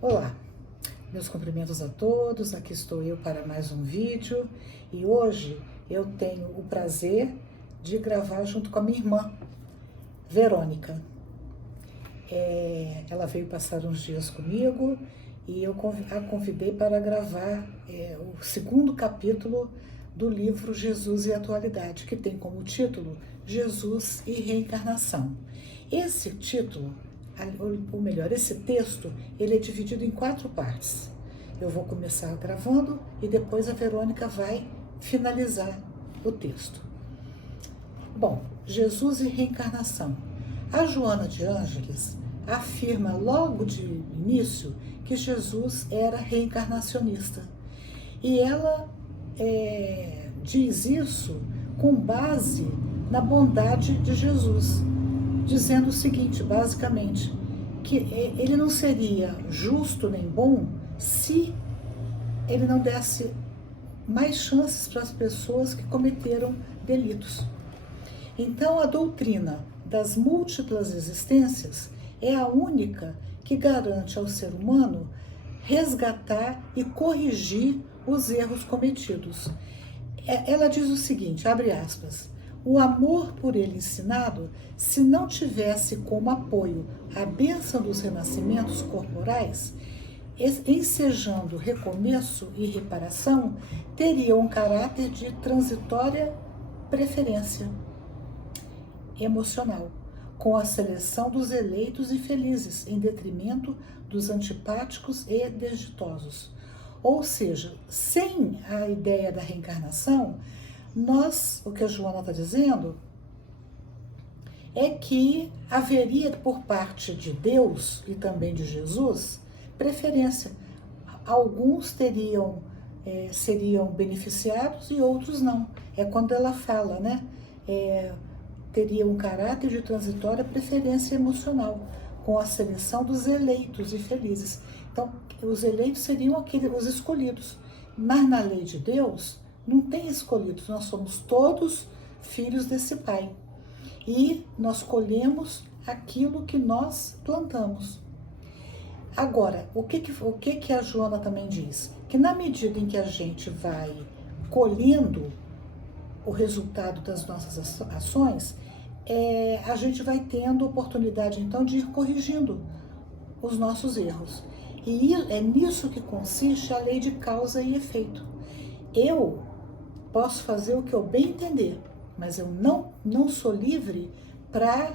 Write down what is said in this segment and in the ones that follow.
Olá, meus cumprimentos a todos, aqui estou eu para mais um vídeo e hoje eu tenho o prazer de gravar junto com a minha irmã, Verônica. Ela veio passar uns dias comigo e eu a convidei para gravar o segundo capítulo do livro Jesus e Atualidade, que tem como título Jesus e Reencarnação. Esse título, ou melhor, esse texto, ele é dividido em 4 partes. Eu vou começar gravando e depois a Verônica vai finalizar o texto. Bom, Jesus e reencarnação. A Joana de Ângeles afirma logo de início que Jesus era reencarnacionista. E ela diz isso com base na bondade de Jesus, dizendo o seguinte, basicamente, que ele não seria justo nem bom se ele não desse mais chances para as pessoas que cometeram delitos. Então, a doutrina das múltiplas existências é a única que garante ao ser humano resgatar e corrigir os erros cometidos. Ela diz o seguinte, abre aspas, o amor por ele ensinado, se não tivesse como apoio a bênção dos renascimentos corporais, ensejando recomeço e reparação, teria um caráter de transitória preferência emocional, com a seleção dos eleitos e felizes, em detrimento dos antipáticos e desditosos. Ou seja, sem a ideia da reencarnação, o que a Joana está dizendo é que haveria por parte de Deus e também de Jesus preferência. Alguns seriam beneficiados e outros não. É quando ela fala, né? Teria um caráter de transitória preferência emocional, com a seleção dos eleitos e felizes. Então, os eleitos seriam os escolhidos. Mas na lei de Deus, não tem escolhidos, nós somos todos filhos desse Pai. E nós colhemos aquilo que nós plantamos. Agora, o que a Joana também diz? Que na medida em que a gente vai colhendo o resultado das nossas ações, a gente vai tendo oportunidade, então, de ir corrigindo os nossos erros. E é nisso que consiste a lei de causa e efeito. Eu posso fazer o que eu bem entender, mas eu não sou livre para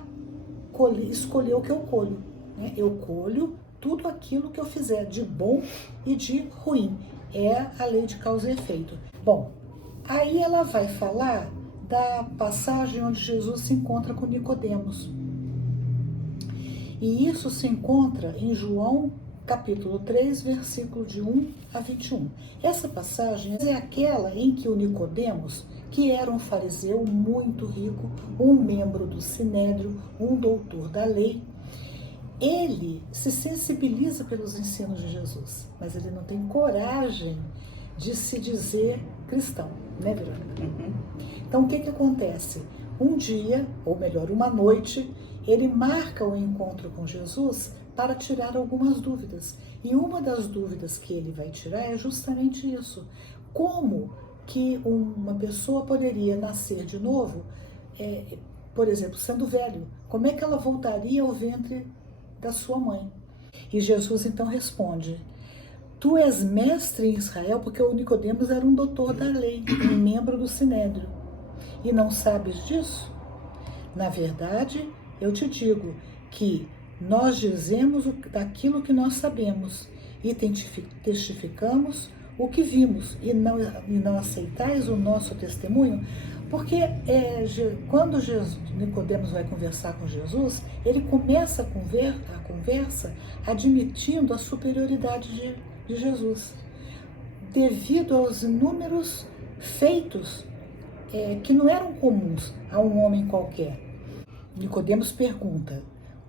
escolher o que eu colho. Né? Eu colho tudo aquilo que eu fizer de bom e de ruim. É a lei de causa e efeito. Bom, aí ela vai falar da passagem onde Jesus se encontra com Nicodemos. E isso se encontra em João, capítulo 3, versículo de 1 a 21. Essa passagem é aquela em que o Nicodemos, que era um fariseu muito rico, um membro do Sinédrio, um doutor da lei, ele se sensibiliza pelos ensinos de Jesus, mas ele não tem coragem de se dizer cristão, né, Verônica? Então, o que acontece? Um dia, ou melhor, uma noite, ele marca o encontro com Jesus para tirar algumas dúvidas. E uma das dúvidas que ele vai tirar é justamente isso. Como que uma pessoa poderia nascer de novo, por exemplo, sendo velho? Como é que ela voltaria ao ventre da sua mãe? E Jesus então responde, tu és mestre em Israel, porque o Nicodemos era um doutor da lei, um membro do Sinédrio, e não sabes disso? Na verdade, eu te digo que nós dizemos daquilo que nós sabemos e testificamos o que vimos e não aceitais o nosso testemunho, porque quando Nicodemos vai conversar com Jesus, ele começa a conversa admitindo a superioridade de Jesus, devido aos inúmeros feitos que não eram comuns a um homem qualquer. Nicodemos pergunta,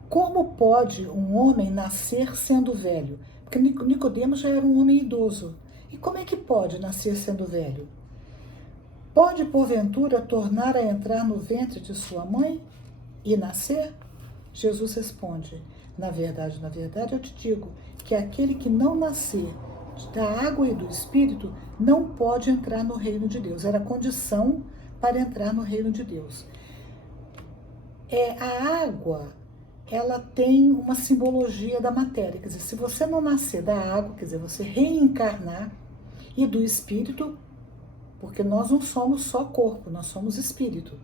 como pode um homem nascer sendo velho? Porque Nicodemos já era um homem idoso. E como é que pode nascer sendo velho? Pode, porventura, tornar a entrar no ventre de sua mãe e nascer? Jesus responde, na verdade, eu te digo que aquele que não nascer da água e do Espírito não pode entrar no reino de Deus. Era condição para entrar no reino de Deus. A água, ela tem uma simbologia da matéria. Quer dizer, se você não nascer da água, quer dizer, você reencarnar, e do Espírito, porque nós não somos só corpo, nós somos Espírito,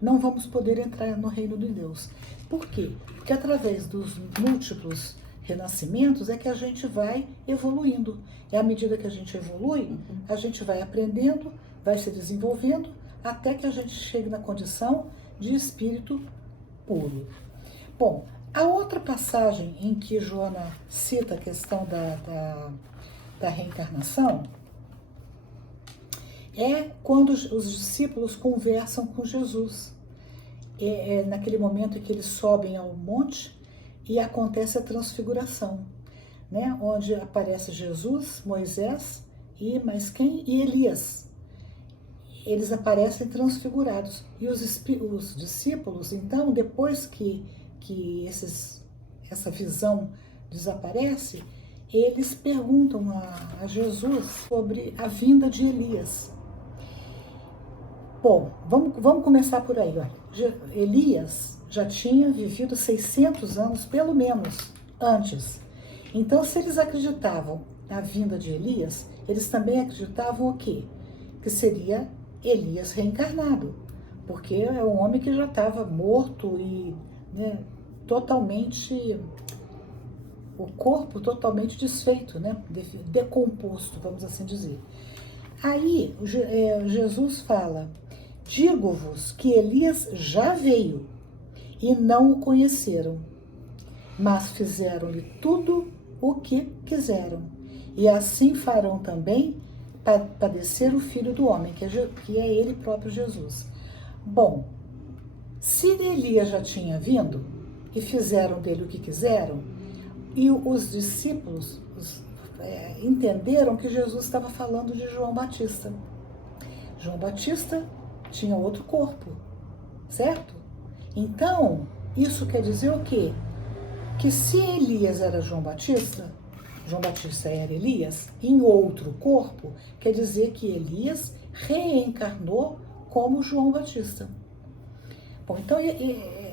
não vamos poder entrar no reino de Deus. Por quê? Porque através dos múltiplos renascimentos é que a gente vai evoluindo. E à medida que a gente evolui, a gente vai aprendendo, vai se desenvolvendo, até que a gente chegue na condição de espírito puro. Bom, a outra passagem em que Joana cita a questão da reencarnação é quando os discípulos conversam com Jesus. Naquele momento em que eles sobem ao monte e acontece a transfiguração, né? Onde aparece Jesus, Moisés e mais quem? E Elias. Eles aparecem transfigurados. E os discípulos, então, depois que essa visão desaparece, eles perguntam a Jesus sobre a vinda de Elias. Bom, vamos começar por aí. Olha. Elias já tinha vivido 600 anos, pelo menos, antes. Então, se eles acreditavam na vinda de Elias, eles também acreditavam o quê? Que seria Elias reencarnado, porque é um homem que já estava morto e, né, totalmente, o corpo totalmente desfeito, né, decomposto, vamos assim dizer. Aí Jesus fala: digo-vos que Elias já veio e não o conheceram, mas fizeram-lhe tudo o que quiseram, e assim farão também padecer o Filho do Homem, que é ele próprio Jesus. Bom, se Elias já tinha vindo e fizeram dele o que quiseram, e os discípulos entenderam que Jesus estava falando de João Batista. João Batista tinha outro corpo, certo? Então, isso quer dizer o quê? Que se Elias era João Batista era Elias, em outro corpo, quer dizer que Elias reencarnou como João Batista. Bom, então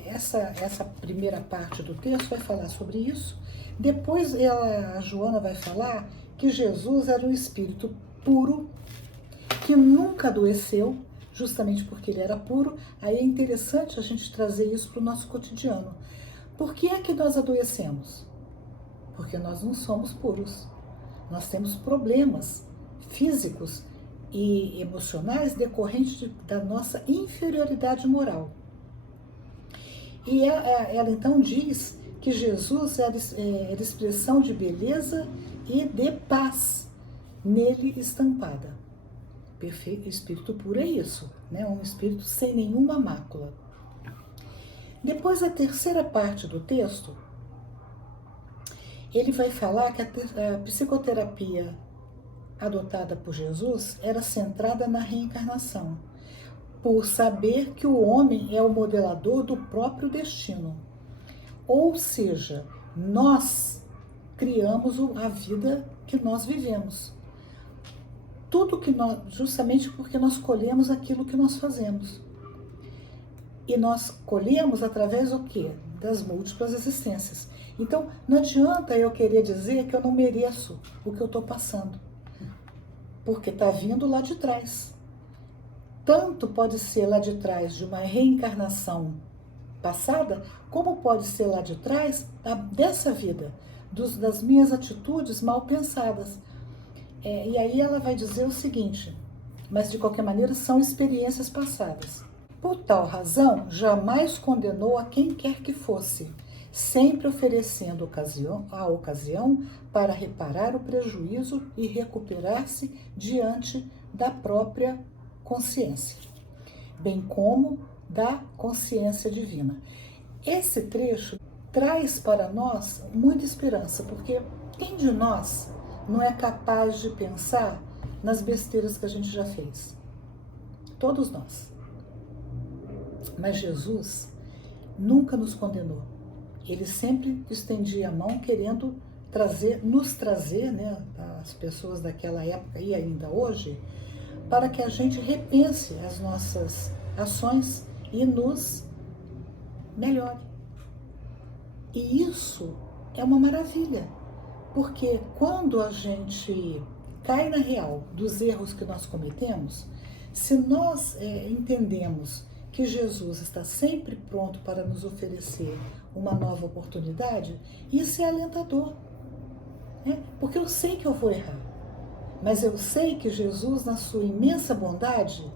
essa primeira parte do texto vai falar sobre isso. Depois a Joana vai falar que Jesus era um espírito puro, que nunca adoeceu, justamente porque ele era puro. Aí é interessante a gente trazer isso para o nosso cotidiano. Por que é que nós adoecemos? Porque nós não somos puros. Nós temos problemas físicos e emocionais decorrentes da nossa inferioridade moral. E ela então diz que Jesus era expressão de beleza e de paz nele estampada. Perfeito, espírito puro é isso, né? Um espírito sem nenhuma mácula. Depois, a terceira parte do texto, ele vai falar que a psicoterapia adotada por Jesus era centrada na reencarnação, por saber que o homem é o modelador do próprio destino. Ou seja, nós criamos a vida que nós vivemos. Tudo que nós, justamente porque nós colhemos aquilo que nós fazemos. E nós colhemos através do quê? Das múltiplas existências. Então, não adianta eu querer dizer que eu não mereço o que eu estou passando, porque está vindo lá de trás. Tanto pode ser lá de trás de uma reencarnação passada, como pode ser lá de trás dessa vida, das minhas atitudes mal pensadas. E aí ela vai dizer o seguinte: mas de qualquer maneira são experiências passadas. Por tal razão, jamais condenou a quem quer que fosse, sempre oferecendo a ocasião para reparar o prejuízo e recuperar-se diante da própria consciência, bem como da consciência divina. Esse trecho traz para nós muita esperança, porque quem de nós não é capaz de pensar nas besteiras que a gente já fez? Todos nós. Mas Jesus nunca nos condenou. Ele sempre estendia a mão querendo nos trazer, né, as pessoas daquela época e ainda hoje, para que a gente repense as nossas ações e nos melhore. E isso é uma maravilha, porque quando a gente cai na real dos erros que nós cometemos, se nós entendemos que Jesus está sempre pronto para nos oferecer uma nova oportunidade, isso é alentador, né? Porque eu sei que eu vou errar, mas eu sei que Jesus, na sua imensa bondade,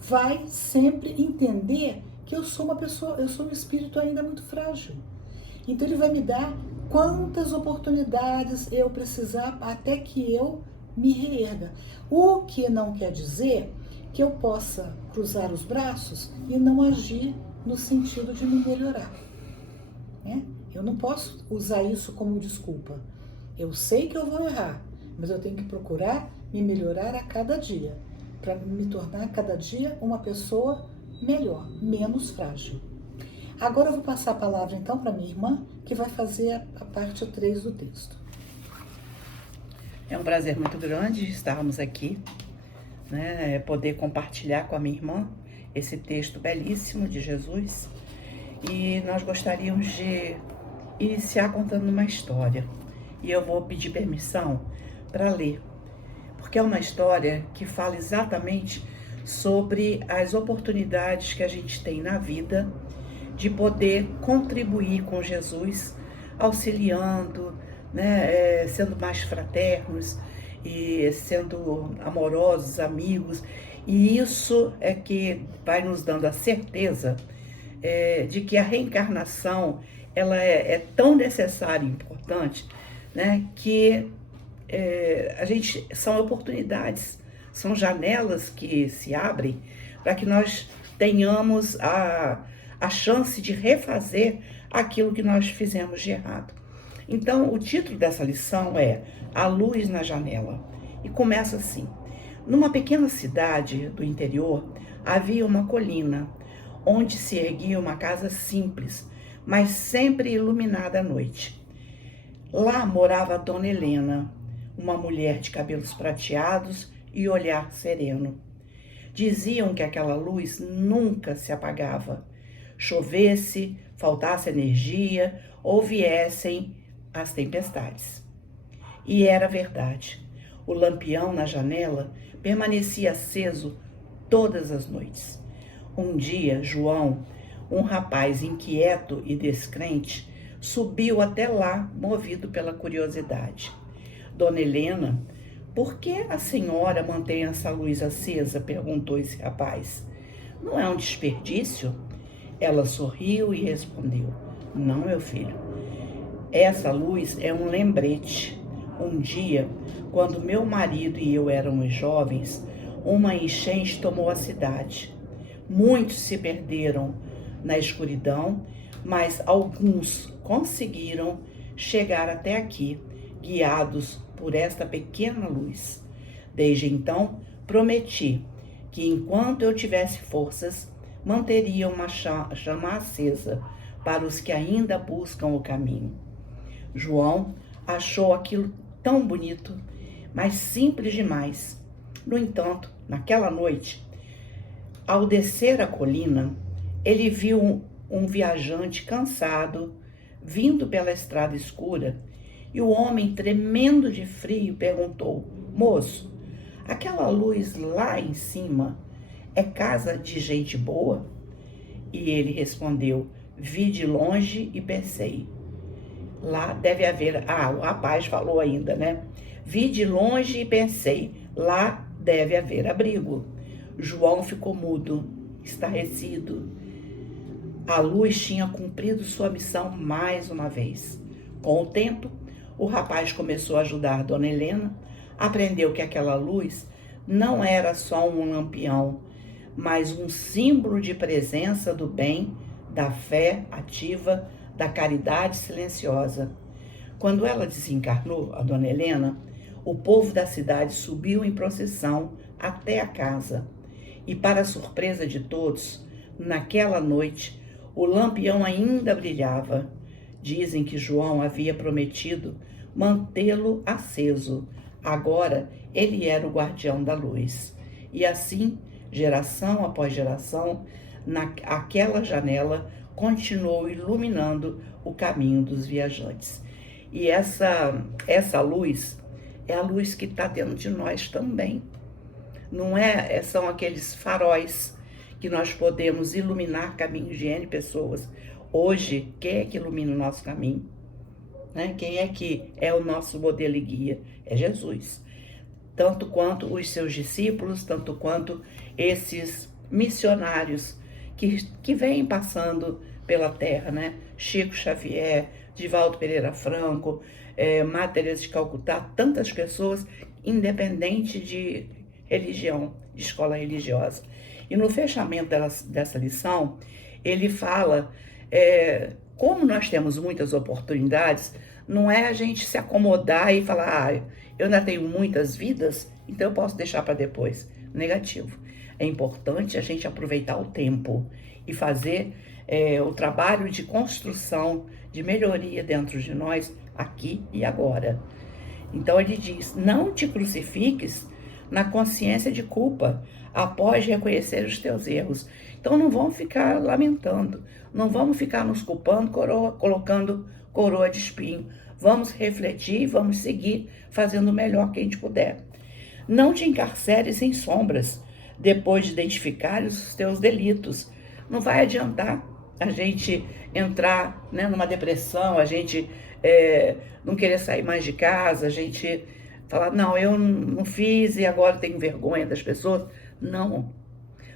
vai sempre entender que eu sou uma pessoa, eu sou um espírito ainda muito frágil. Então ele vai me dar quantas oportunidades eu precisar até que eu me reerga. O que não quer dizer que eu possa cruzar os braços e não agir no sentido de me melhorar, né? Eu não posso usar isso como desculpa. Eu sei que eu vou errar, mas eu tenho que procurar me melhorar a cada dia, para me tornar a cada dia uma pessoa melhor, menos frágil. Agora eu vou passar a palavra então para minha irmã, que vai fazer a parte 3 do texto. É um prazer muito grande estarmos aqui, né, poder compartilhar com a minha irmã esse texto belíssimo de Jesus. E nós gostaríamos de iniciar contando uma história. E eu vou pedir permissão para ler, porque é uma história que fala exatamente sobre as oportunidades que a gente tem na vida de poder contribuir com Jesus, auxiliando, né, sendo mais fraternos e sendo amorosos, amigos. E isso é que vai nos dando a certeza de que a reencarnação ela é tão necessária e importante, né, que são oportunidades, são janelas que se abrem para que nós tenhamos a chance de refazer aquilo que nós fizemos de errado. Então, o título dessa lição é A Luz na Janela. E começa assim. Numa pequena cidade do interior, havia uma colina, onde se erguia uma casa simples, mas sempre iluminada à noite. Lá morava a Dona Helena, uma mulher de cabelos prateados e olhar sereno. Diziam que aquela luz nunca se apagava. Chovesse, faltasse energia ou viessem as tempestades. E era verdade. O lampião na janela permanecia aceso todas as noites. Um dia, João, um rapaz inquieto e descrente, subiu até lá, movido pela curiosidade. Dona Helena, por que a senhora mantém essa luz acesa? Perguntou esse rapaz. Não é um desperdício? Ela sorriu e respondeu: não, meu filho. Essa luz é um lembrete. Um dia, quando meu marido e eu éramos jovens, uma enchente tomou a cidade. Muitos se perderam na escuridão, mas alguns conseguiram chegar até aqui, guiados por esta pequena luz. Desde então, prometi que enquanto eu tivesse forças, manteria uma chama acesa para os que ainda buscam o caminho. João achou aquilo tão bonito, mas simples demais. No entanto, naquela noite, ao descer a colina, ele viu um viajante cansado vindo pela estrada escura e o homem, tremendo de frio, perguntou: moço, aquela luz lá em cima é casa de gente boa? E ele respondeu: vi de longe e pensei, lá deve haver... o rapaz falou ainda, né? Vi de longe e pensei, lá deve haver abrigo. João ficou mudo, estarrecido. A luz tinha cumprido sua missão mais uma vez. Com o tempo, o rapaz começou a ajudar Dona Helena, aprendeu que aquela luz não era só um lampião, mas um símbolo de presença do bem, da fé ativa, da caridade silenciosa. Quando ela desencarnou, a Dona Helena, o povo da cidade subiu em procissão até a casa. E, para surpresa de todos, naquela noite, o lampião ainda brilhava. Dizem que João havia prometido mantê-lo aceso. Agora ele era o guardião da luz. E assim, geração após geração, aquela janela continuou iluminando o caminho dos viajantes. E essa luz é a luz que está dentro de nós também. Não é, são aqueles faróis que nós podemos iluminar caminhos de N pessoas. Hoje, quem é que ilumina o nosso caminho? Né? Quem é que é o nosso modelo e guia? É Jesus. Tanto quanto os seus discípulos, tanto quanto esses missionários que vêm passando pela terra, né? Chico Xavier, Divaldo Pereira Franco, Madre Teresa de Calcutá, tantas pessoas, independente de religião, de escola religiosa. E no fechamento dessa lição, ele fala como nós temos muitas oportunidades, não é a gente se acomodar e falar, eu ainda tenho muitas vidas, então eu posso deixar para depois. Negativo. É importante a gente aproveitar o tempo e fazer o trabalho de construção, de melhoria dentro de nós, aqui e agora. Então ele diz, não te crucifiques na consciência de culpa, após reconhecer os teus erros. Então não vamos ficar lamentando, não vamos ficar nos culpando, colocando coroa de espinho. Vamos refletir e vamos seguir fazendo o melhor que a gente puder. Não te encarceres em sombras, depois de identificar os teus delitos. Não vai adiantar a gente entrar, né, numa depressão, a gente não querer sair mais de casa, a gente falar, não, eu não fiz e agora tenho vergonha das pessoas. Não,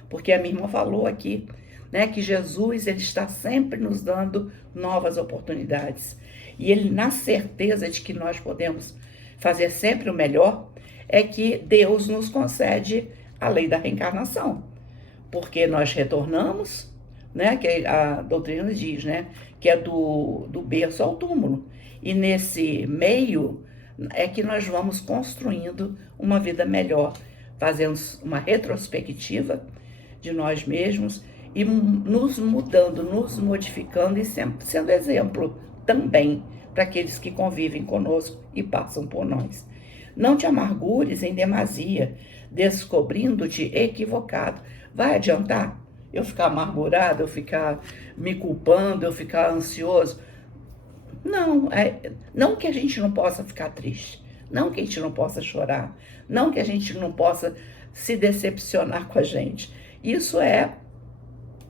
porque a minha irmã falou aqui, né, que Jesus, ele está sempre nos dando novas oportunidades. E ele, na certeza de que nós podemos fazer sempre o melhor, é que Deus nos concede a lei da reencarnação. Porque nós retornamos, né, que a doutrina diz, né, que é do berço ao túmulo. E nesse meio é que nós vamos construindo uma vida melhor, fazendo uma retrospectiva de nós mesmos e nos mudando, nos modificando e sempre sendo exemplo também para aqueles que convivem conosco e passam por nós. Não te amargures em demasia, descobrindo-te equivocado. Vai adiantar eu ficar amargurado, eu ficar me culpando, eu ficar ansioso? Não, não que a gente não possa ficar triste, não que a gente não possa chorar, não que a gente não possa se decepcionar com a gente. Isso é,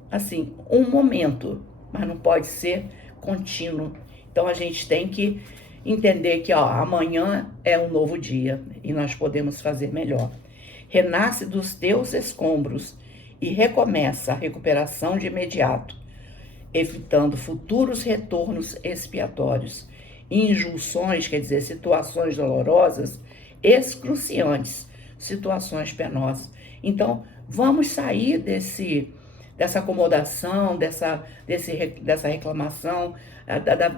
assim, um momento, mas não pode ser contínuo. Então a gente tem que entender que amanhã é um novo dia e nós podemos fazer melhor. Renasce dos teus escombros e recomeça a recuperação de imediato, evitando futuros retornos expiatórios, injunções, quer dizer, situações dolorosas, excruciantes, situações penosas. Então, vamos sair dessa acomodação, dessa reclamação,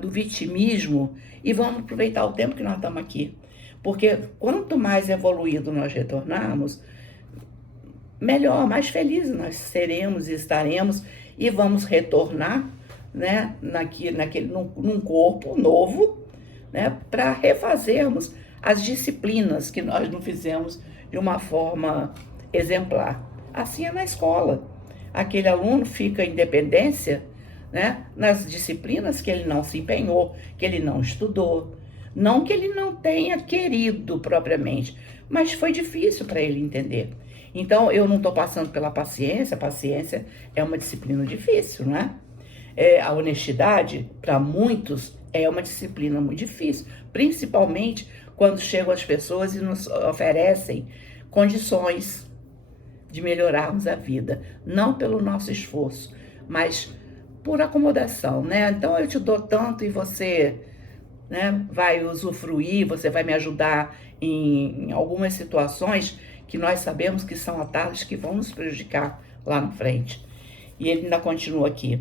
do vitimismo, e vamos aproveitar o tempo que nós estamos aqui. Porque quanto mais evoluído nós retornarmos, melhor, mais felizes nós seremos e estaremos, e vamos retornar, né, num corpo novo, né, para refazermos as disciplinas que nós não fizemos de uma forma exemplar. Assim é na escola. Aquele aluno fica em dependência, né, nas disciplinas que ele não se empenhou, que ele não estudou. Não que ele não tenha querido propriamente, mas foi difícil para ele entender. Então, eu não estou passando pela paciência. A paciência é uma disciplina difícil, não é? A honestidade, para muitos, é uma disciplina muito difícil, principalmente quando chegam as pessoas e nos oferecem condições de melhorarmos a vida, não pelo nosso esforço, mas por acomodação, né? Então, eu te dou tanto e você, né, vai usufruir, você vai me ajudar em algumas situações que nós sabemos que são atalhos que vão nos prejudicar lá na frente. E ele ainda continua aqui.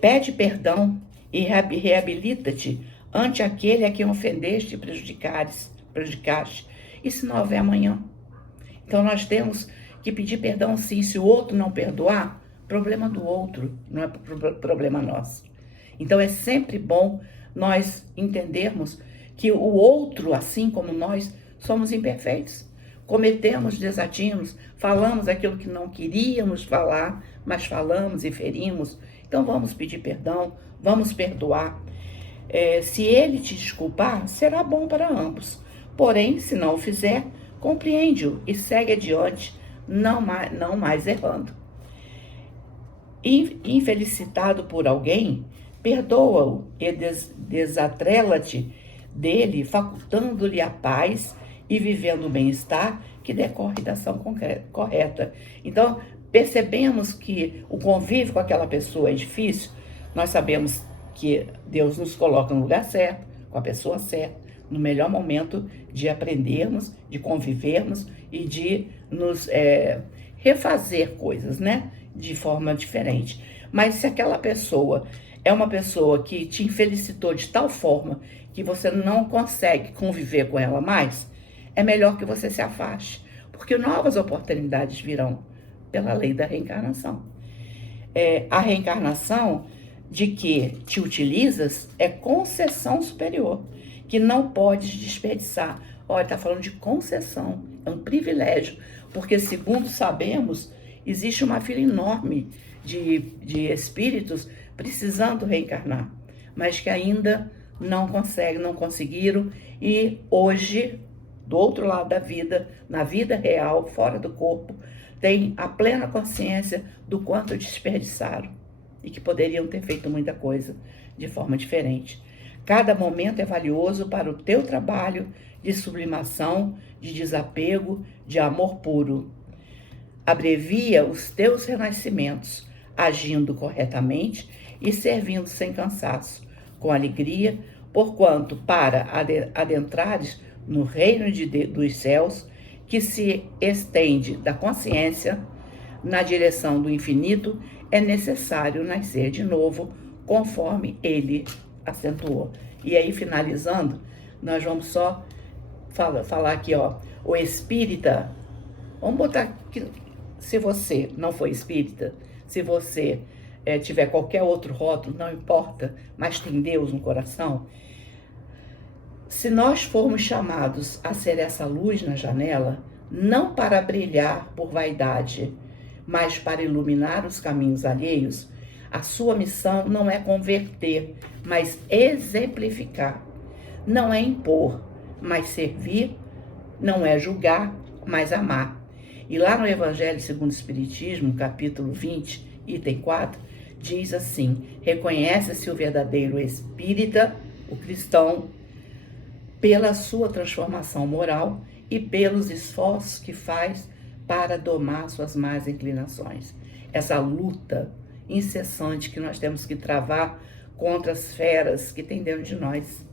Pede perdão e reabilita-te ante aquele a quem ofendeste e prejudicaste. E se não houver amanhã? Então nós temos que pedir perdão sim. Se o outro não perdoar, problema do outro, não é problema nosso. Então é sempre bom nós entendermos que o outro, assim como nós, somos imperfeitos. Cometemos desatinos, falamos aquilo que não queríamos falar, mas falamos e ferimos. Então vamos pedir perdão, vamos perdoar. Se ele te desculpar, será bom para ambos. Porém, se não o fizer, compreende-o e segue adiante, não mais errando. Infelicitado por alguém, perdoa-o e desatrela-te dele, facultando-lhe a paz e vivendo o bem-estar que decorre da ação correta. Então, percebemos que o convívio com aquela pessoa é difícil, nós sabemos que Deus nos coloca no lugar certo, com a pessoa certa, no melhor momento de aprendermos, de convivermos e de nos refazer coisas, né? De forma diferente. Mas se aquela pessoa é uma pessoa que te infelicitou de tal forma que você não consegue conviver com ela mais, é melhor que você se afaste, porque novas oportunidades virão pela lei da reencarnação. A reencarnação de que te utilizas é concessão superior, que não podes desperdiçar. Olha, está falando de concessão, é um privilégio, porque segundo sabemos, existe uma fila enorme de espíritos precisando reencarnar, mas que ainda não conseguiram, e hoje, do outro lado da vida, na vida real, fora do corpo, tem a plena consciência do quanto desperdiçaram e que poderiam ter feito muita coisa de forma diferente. Cada momento é valioso para o teu trabalho de sublimação, de desapego, de amor puro. Abrevia os teus renascimentos, agindo corretamente e servindo sem cansaço, com alegria, porquanto para adentrares no reino dos céus, que se estende da consciência na direção do infinito, é necessário nascer de novo, conforme ele acentuou. E aí, finalizando, nós vamos só falar aqui, ó, o espírita, vamos botar aqui, se você não for espírita, se você tiver qualquer outro rótulo, não importa, mas tem Deus no coração, se nós formos chamados a ser essa luz na janela, não para brilhar por vaidade, mas para iluminar os caminhos alheios, a sua missão não é converter, mas exemplificar. Não é impor, mas servir. Não é julgar, mas amar. E lá no Evangelho segundo o Espiritismo, capítulo 20, item 4, diz assim: reconhece-se o verdadeiro espírita, o cristão, pela sua transformação moral e pelos esforços que faz para domar suas más inclinações. Essa luta incessante que nós temos que travar contra as feras que tem dentro de nós.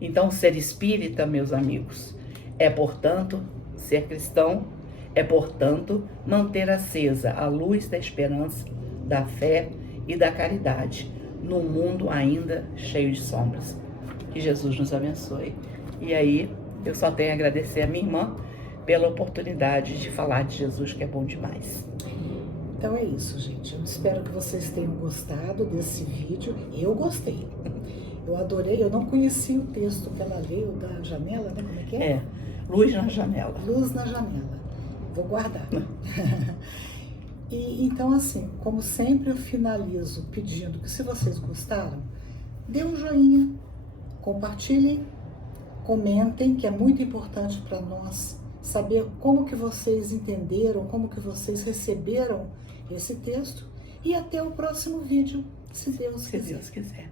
Então, ser espírita, meus amigos, é, portanto, ser cristão, é, portanto, manter acesa a luz da esperança, da fé e da caridade, num mundo ainda cheio de sombras. Que Jesus nos abençoe. E aí, eu só tenho a agradecer a minha irmã pela oportunidade de falar de Jesus, que é bom demais. Então é isso, gente. Eu espero que vocês tenham gostado desse vídeo. Eu gostei. Eu adorei. Eu não conhecia o texto que ela leu da janela, né? Como é que é? Luz na janela. Luz na janela. Vou guardar. E então, assim, como sempre, eu finalizo pedindo que, se vocês gostaram, dê um joinha, compartilhem, comentem, que é muito importante para nós saber como que vocês entenderam, como que vocês receberam esse texto. E até o próximo vídeo, se Deus quiser. Se Deus quiser.